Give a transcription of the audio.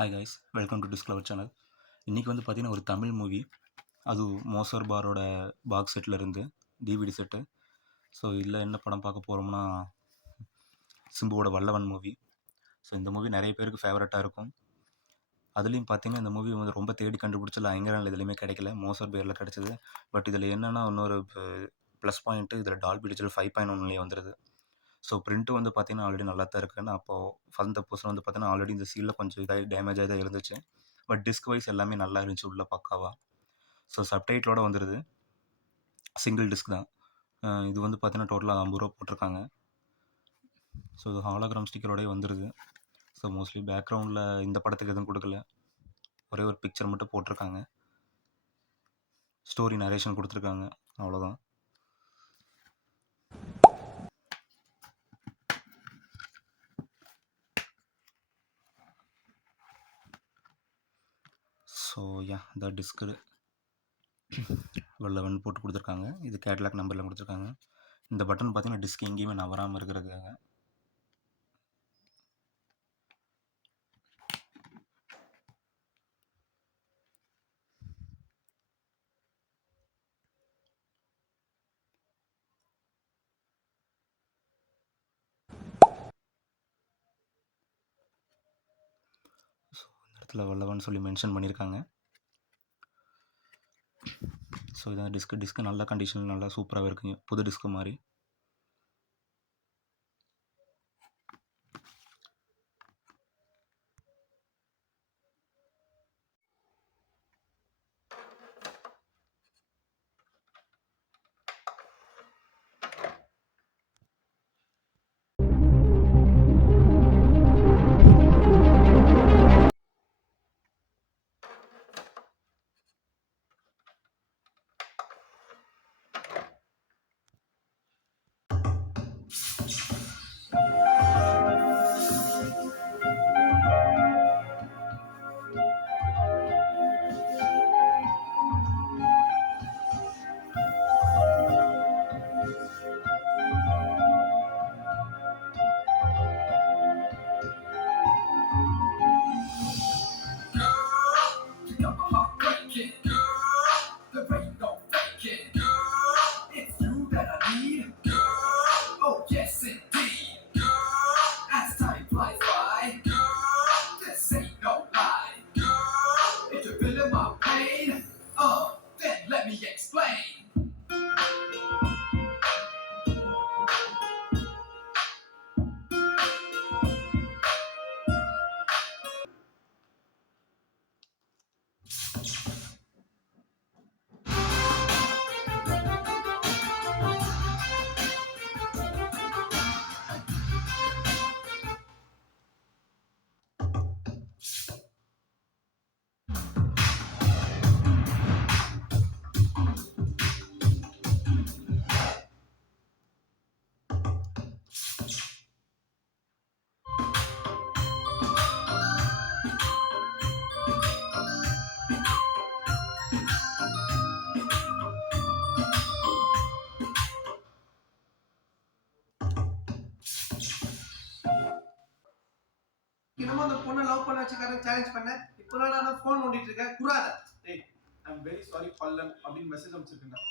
Hi guys, welcome to discover channel. இன்றைக்கி வந்து பார்த்திங்கன்னா ஒரு தமிழ் மூவி, அதுவும் மோசர் பாரோட பாக்ஸ் செட்டில் இருந்து டிவிடி செட்டு. ஸோ இதில் என்ன படம் பார்க்க போகிறோம்னா சிம்புவோட வல்லவன் மூவி. ஸோ இந்த மூவி நிறைய பேருக்கு ஃபேவரட்டாக இருக்கும். அதுலேயும் பார்த்திங்கன்னா இந்த மூவி வந்து ரொம்ப தேடி கண்டுபிடிச்சல ஐங்கரானில் எதுலேயுமே கிடைக்கல, மோசர் பேரில் கிடச்சிது. பட் இதில் என்னென்னா இன்னொரு ப்ளஸ் பாயிண்ட்டு, இதில் டால்பி டிஜிட்டல் 5.1 வந்துடுது. ஸோ பிரிண்ட்டு வந்து பார்த்திங்கன்னா ஆல்ரெடி நல்லா தான் இருக்குது. நான் அப்போது அந்த புதுசில் வந்து பார்த்திங்கன்னா ஆல்ரெடி இந்த சீலில் கொஞ்சம் இதாக டேமேஜ் ஆகி தான் இருந்துச்சு. பட் டிஸ்க் வைஸ் எல்லாமே நல்லா இருந்துச்சு உள்ள பக்காவாக. ஸோ சப்டைட்டிலோடு வந்துடுது, சிங்கிள் டிஸ்க் தான். இது வந்து பார்த்திங்கன்னா டோட்டலாக 50 ரூபா போட்டிருக்காங்க. ஸோ இது ஹாலோகிராம் ஸ்டிக்கரோடய வந்துடுது. ஸோ மோஸ்ட்லி பேக்ரவுண்டில் இந்த படத்துக்கு எதுவும் கொடுக்கல, ஒரே ஒரு பிக்சர் மட்டும் போட்டிருக்காங்க, ஸ்டோரி நரேஷன் கொடுத்துருக்காங்க, அவ்வளோதான். ஸோ இந்த டிஸ்க்கு வல்லவன் போட்டு கொடுத்துருக்காங்க. இது கேட்லாக் நம்பரில் கொடுத்துருக்காங்க. இந்த பட்டன் பார்த்தீங்கன்னா டிஸ்க் எங்கேயுமே நவராமல் இருக்கிறதுக்காக. ஸோ இந்த இடத்துல வல்லவன் சொல்லி மென்ஷன் பண்ணியிருக்காங்க. ஸோ இதான் டிஸ்க்கு நல்ல கண்டிஷன், நல்லா சூப்பராகவே இருக்குங்க, புது டிஸ்க்கு மாதிரி. இன்னமும் அந்த பொண்ணை லவ் பண்ண வச்சுக்காரன் சேலஞ்ச் பண்ணேன். இப்போ நான் ஃபோன் நோண்டிட்டு இருக்கேன். குறாத. ஐ அம் வெரி சாரி பல்லன் அப்படின்னு மெசேஜ் அனுப்பிச்சிருக்கேன்.